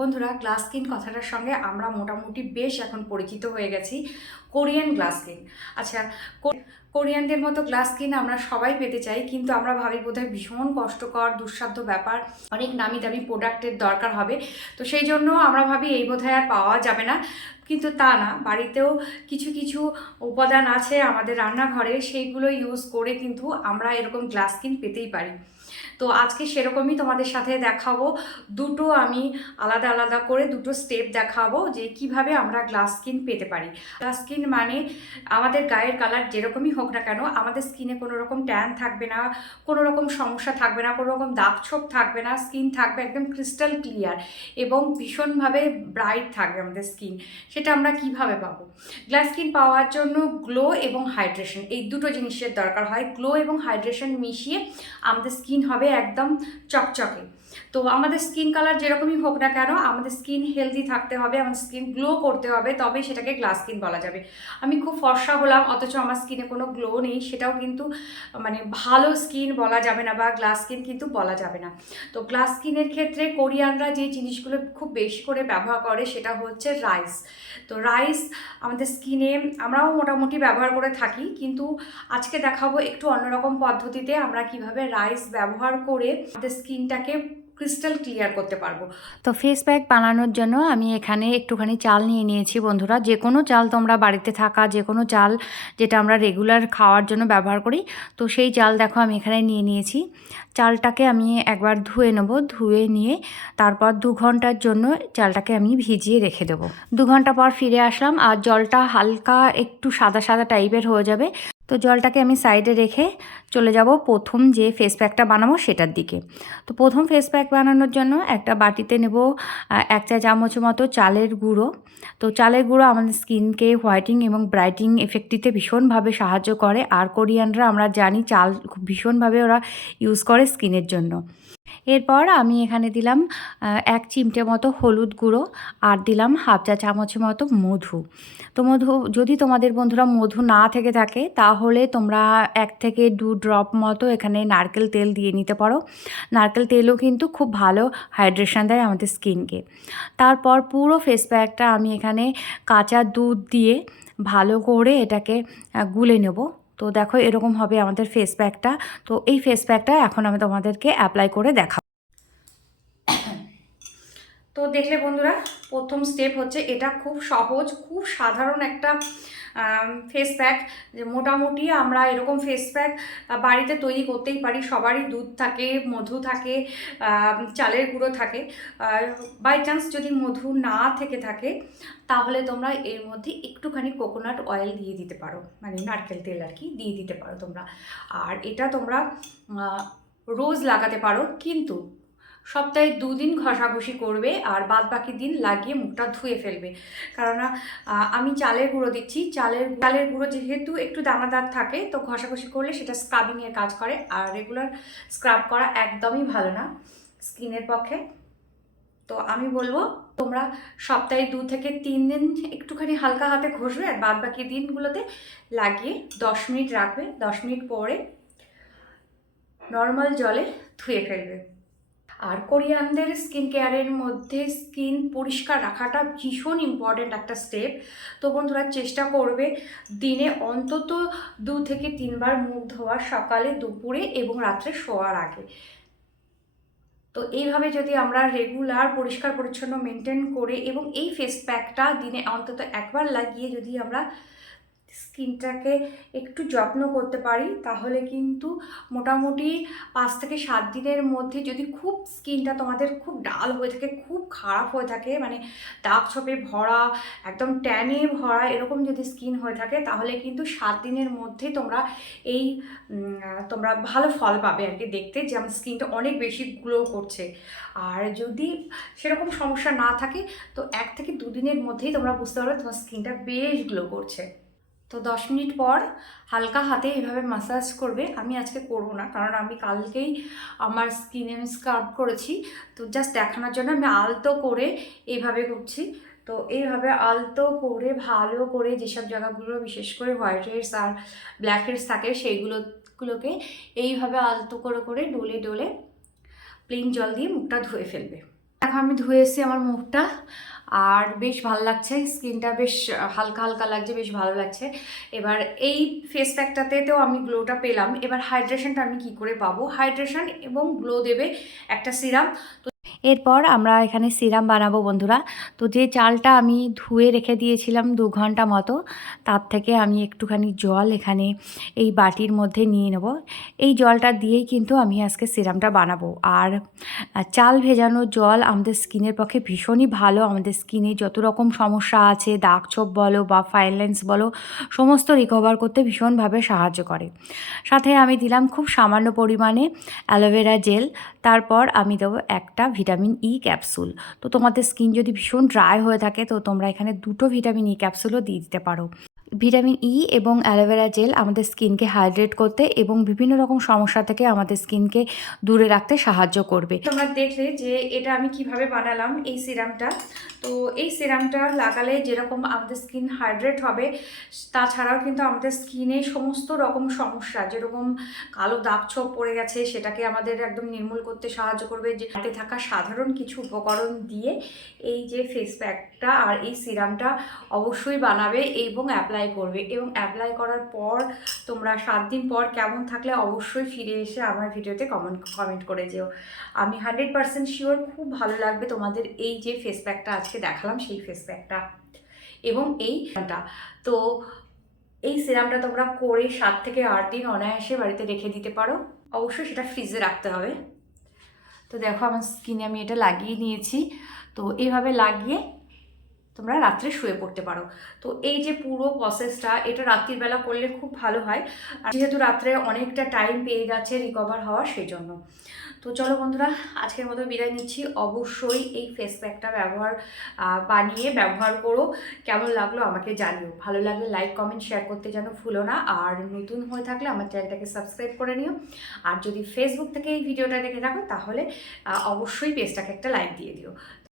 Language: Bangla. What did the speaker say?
বন্ধুরা, গ্লাস স্কিন কথাটার সঙ্গে আমরা মোটামুটি বেশ এখন পরিচিত হয়ে গেছি। Korean glass skin. আচ্ছা, কোরিয়ানদের মতো গ্লাস স্কিন আমরা সবাই পেতে চাই, কিন্তু আমরা ভাবি বোধহয় ভীষণ কষ্টকর দুঃসাধ্য ব্যাপার, অনেক নামি দামি প্রোডাক্টের দরকার হবে। তো সেই জন্য আমরা ভাবি এই বোধহয় আর পাওয়া যাবে না, কিন্তু তা না। বাড়িতেও কিছু কিছু উপাদান আছে আমাদের রান্নাঘরে, সেইগুলো ইউজ করে কিন্তু আমরা এরকম গ্লাস স্কিন পেতেই পারি। তো আজকে সেরকমই তোমাদের সাথে দেখাবো। দুটো আমি আলাদা আলাদা করে দুটো স্টেপ দেখাবো যে কিভাবে আমরা গ্লাস স্কিন পেতে পারি। গ্লাস স্কিন মানে আমাদের গায়ের কালার যেরকমই হোক না কেন, আমাদের স্কিনে কোনো রকম ট্যান থাকবে না, কোনো রকম সমস্যা থাকবে না, কোনো রকম দাগ ছোপ থাকবে না। স্কিন থাকবে একদম ক্রিস্টাল ক্লিয়ার এবং ভীষণভাবে ব্রাইট থাকবে আমাদের স্কিন। সেটা আমরা কিভাবে পাবো? গ্লাস স্কিন পাওয়ার জন্য গ্লো এবং হাইড্রেশন, এই দুটো জিনিসের দরকার হয়। গ্লো এবং হাইড্রেশন মিশিয়ে আমাদের স্কিন হবে একদম চকচকে। তো আমাদের স্কিন কালার যেরকমই হোক না কেন, আমাদের স্কিন হেলদি থাকতে হবে, আমাদের স্কিন গ্লো করতে হবে, তবেই সেটাকে গ্লাস স্কিন বলা যাবে। আমি খুব ফর্সা হলাম অথচ আমার স্কিনে কোনো গ্লো নেই, সেটাও কিন্তু মানে ভালো স্কিন বলা যাবে না, বা গ্লাস স্কিন কিন্তু বলা যাবে না। তো গ্লাস স্কিনের ক্ষেত্রে কোরিয়ানরা যে জিনিসগুলো খুব বেশি করে ব্যবহার করে সেটা হচ্ছে রাইস। তো রাইস আমাদের স্কিনে আমরাও মোটামুটি ব্যবহার করে থাকি, কিন্তু আজকে দেখাবো একটু অন্যরকম পদ্ধতিতে আমরা কিভাবে রাইস ব্যবহার করে আমাদের স্কিনটাকে ক্রিস্টাল ক্লিয়ার করতে পারবো। তো ফেস প্যাক বানানোর জন্য আমি এখানে একটুখানি চাল নিয়ে নিয়েছি। বন্ধুরা, যে কোনো চাল, তোমরা বাড়িতে থাকা যে কোনো চাল যেটা আমরা রেগুলার খাওয়ার জন্য ব্যবহার করি, তো সেই চাল দেখো আমি এখানে নিয়ে নিয়েছি। চালটাকে আমি একবার ধুয়ে নেব, ধুয়ে নিয়ে তারপর 2 ঘন্টার জন্য চালটাকে আমি ভিজিয়ে রেখে দেবো। 2 ঘন্টা পর ফিরে আসলাম, আর জলটা হালকা একটু সাদা সাদা টাইপের হয়ে যাবে। তো জলটাকে আমি সাইডে রেখে চলে যাব প্রথম যে ফেস প্যাকটা বানাবো সেটার দিকে। তো প্রথম ফেস প্যাক বানানোর জন্য একটা বাটিতে নেব 1 চা চামচ মতো চালের গুঁড়ো। তো চালের গুঁড়ো আমাদের স্কিনকে হোয়াইটিং এবং ব্রাইটিং এফেক্ট দিতে ভীষণভাবে সাহায্য করে। আর কোরিয়ানরা আমরা জানি চাল খুব ভীষণভাবে ওরা ইউজ করে স্কিনের জন্য। এরপর আমি এখানে দিলাম 1 চিমটে মতো হলুদ গুঁড়ো, আর দিলাম 1/2 চা চামচ মতো মধু। তো মধু, যদি তোমাদের বন্ধুরা মধু না থেকে থাকে তাহলে তোমরা 1 থেকে 2 ড্রপ মতো এখানে নারকেল তেল দিয়ে নিতে পারো। নারকেল তেলও কিন্তু খুব ভালো হাইড্রেশন দেয় আমাদের স্কিনকে। তারপর পুরো ফেস প্যাকটা আমি এখানে কাঁচা দুধ দিয়ে ভালো করে এটাকে গুলে নেব। তো দেখো এরকম হবে আমাদের ফেস প্যাকটা। তো এই ফেস প্যাকটা এখন আমি তোমাদেরকে অ্যাপ্লাই করে দেখাবো। তো দেখলে বন্ধুরা, প্রথম স্টেপ হচ্ছে এটা। খুব সহজ, খুব সাধারণ একটা ফেস প্যাক। যে মোটামুটি আমরা এরকম ফেস প্যাক বাড়িতে তৈরি করতেই পারি। সবারই দুধ থাকে, মধু থাকে, চালের গুঁড়ো থাকে। বাই চান্স যদি মধু না থেকে থাকে তাহলে তোমরা এর মধ্যে একটুখানি কোকোনাট অয়েল দিয়ে দিতে পারো, মানে নারকেল তেল আর কি দিয়ে দিতে পারো তোমরা। আর এটা তোমরা রোজ লাগাতে পারো, কিন্তু সপ্তাহে 2 দিন ঘষাঘষি করবে আর বাদ বাকি দিন লাগিয়ে মুখটা ধুয়ে ফেলবে। কেননা আমি চালের গুঁড়ো দিচ্ছি। চালের গুঁড়ো যেহেতু একটু দানাদার থাকে, তো ঘষাঘষি করলে সেটা স্ক্রাবিংয়ের কাজ করে, আর রেগুলার স্ক্রাব করা একদমই ভালো না স্কিনের পক্ষে। তো আমি বলবো তোমরা সপ্তাহে 2 থেকে 3 দিন একটুখানি হালকা হাতে ঘষবে, আর বাদ বাকি দিনগুলোতে লাগিয়ে 10 মিনিট রাখবে। 10 মিনিট পরে নর্মাল জলে ধুয়ে ফেলবে। আর কোরিয়ানদের স্কিন কেয়ারের মধ্যে স্কিন পরিষ্কার রাখাটা ভীষণ ইম্পর্ট্যান্ট একটা স্টেপ। তো বন্ধুরা, চেষ্টা করবে দিনে অন্তত 2 থেকে 3 বার মুখ ধোয়া, সকালে, দুপুরে এবং রাত্রে শোয়ার আগে। তো এইভাবে যদি আমরা রেগুলার পরিষ্কার পরিচ্ছন্ন মেনটেন করে এবং এই ফেস প্যাকটা দিনে অন্তত একবার লাগিয়ে যদি আমরা স্কিনটাকে একটু যত্ন করতে পারি, তাহলে কিন্তু মোটামুটি 5 থেকে 7 দিনের মধ্যে, যদি খুব স্কিনটা তোমাদের খুব ডাল হয়ে থাকে, খুব খারাপ হয়ে থাকে, মানে দাগ ছোপে ভরা, একদম ট্যানে ভরা, এরকম যদি স্কিন হয়ে থাকে, তাহলে কিন্তু 7 দিনের মধ্যে তোমরা ভালো ফল পাবে আর কি, দেখতে যে আমার স্কিনটা অনেক বেশি গ্লো করছে। আর যদি সেরকম সমস্যা না থাকে, তো 1 থেকে 2 দিনের মধ্যেই তোমরা বুঝতে পারবে তোমার স্কিনটা বেশ গ্লো করছে। তো 10 মিনিট পর হালকা হাতে এভাবে মাসাজ করবে। আমি আজকে করবো না, কারণ আমি কালকেই আমার স্কিনে স্ক্রাব করেছি। তো জাস্ট দেখানোর জন্য আমি আলতো করে এইভাবে করছি। তো এইভাবে আলতো করে ভালো করে যেসব জায়গাগুলো বিশেষ করে white heads are black heads থাকে সেইগুলোকে এইভাবে আলতো করে করে ডলে ডলে প্লেন জল দিয়ে মুখটা ধুয়ে ফেলবে। এখন আমি ধুয়ে এসেছি আমার মুখটা, আর বেশ ভালো লাগছে, স্কিনটা বেশ হালকা হালকা লাগছে, বেশ ভালো লাগছে। এবার এই ফেস প্যাকটাতেও আমি গ্লোটা পেলাম। এবার হাইড্রেশনটা আমি কি করে পাবো? হাইড্রেশন এবং গ্লো দেবে একটা সিরাম। এরপর আমরা এখানে সিরাম বানাবো বন্ধুরা। তো যে চালটা আমি ধুয়ে রেখে দিয়েছিলাম 2 ঘন্টা মতো, তার থেকে আমি একটুখানি জল এখানে এই বাটির মধ্যে নিয়ে নেব। এই জলটা দিয়েই কিন্তু আমি আজকে সিরামটা বানাবো। আর চাল ভেজানো জল আমাদের স্কিনের পক্ষে ভীষণই ভালো। আমাদের স্কিনে যত রকম সমস্যা আছে, দাগ ছোপ বলো বা ফাইন লাইন্স বলো, সমস্ত রিকভার করতে ভীষণভাবে সাহায্য করে। সাথে আমি দিলাম খুব সামান্য পরিমাণে অ্যালোভেরা জেল। তারপর আমি দেবো একটা ভিটামিন ই ক্যাপসুল। তো তোমাদের স্কিন যদি ভীষণ ড্রাই হয়ে থাকে তো তোমরা এখানে 2টো ভিটামিন ই ক্যাপসুলও দিয়ে দিতে পারো। ভিটামিন ই এবং অ্যালোভেরা জেল আমাদের স্কিনকে হাইড্রেট করতে এবং বিভিন্ন রকম সমস্যা থেকে আমাদের স্কিনকে দূরে রাখতে সাহায্য করবে। তোমরা দেখলে যে এটা আমি কিভাবে বানালাম এই সিরামটা। তো এই সিরামটা লাগালে যেরকম আমাদের স্কিন হাইড্রেট হবে, তাছাড়াও কিন্তু আমাদের স্কিনে সমস্ত রকম সমস্যা, যেরকম কালো দাগ ছোপ পড়ে গেছে, সেটাকে আমাদের একদম নির্মূল করতে সাহায্য করবে। যে হাতে থাকা সাধারণ কিছু উপকরণ দিয়ে এই যে ফেস প্যাকটা আর এই সিরামটা অবশ্যই বানাবে এবং অ্যাপ্লাই করবে। এবং অ্যাপ্লাই করার পর তোমরা 7 দিন পর কেমন থাকলে অবশ্যই ফিরে এসে আমার ভিডিওতে কমেন্ট করে যেও। আমি 100% শিওর খুব ভালো লাগবে তোমাদের এই যে ফেস প্যাকটা আজকে দেখালাম, সেই ফেস প্যাকটা এবং এইটা। তো এই সিরামটা তোমরা করে 7 থেকে 8 দিন অনায়াসে বাড়িতে রেখে দিতে পারো। অবশ্যই সেটা ফ্রিজে রাখতে হবে। তো দেখো আমার স্কিনে আমি এটা লাগিয়ে নিয়েছি। তো এইভাবে লাগিয়ে তোমরা রাত্রে শুয়ে পড়তে পারো। তো এই যে পুরো প্রসেসটা, এটা রাত্রির বেলা করলে খুব ভালো হয়। আর যেহেতু রাত্রে অনেকটা টাইম পেয়ে গেছে রিকভার হওয়ার, সেই জন্য। তো চলো বন্ধুরা, আজকের মতো বিদায় নিচ্ছি। অবশ্যই এই ফেস প্যাকটা বানিয়ে ব্যবহার করো। কেমন লাগলো আমাকে জানিও। ভালো লাগলে লাইক কমেন্ট শেয়ার করতে যেন ভুলো না। আর নতুন হয়ে থাকলে আমার চ্যানেলটাকে সাবস্ক্রাইব করে নিও। আর যদি ফেসবুক থেকে এই ভিডিওটা দেখে থাকো তাহলে অবশ্যই পেজটাকে একটা লাইক দিয়ে দিও।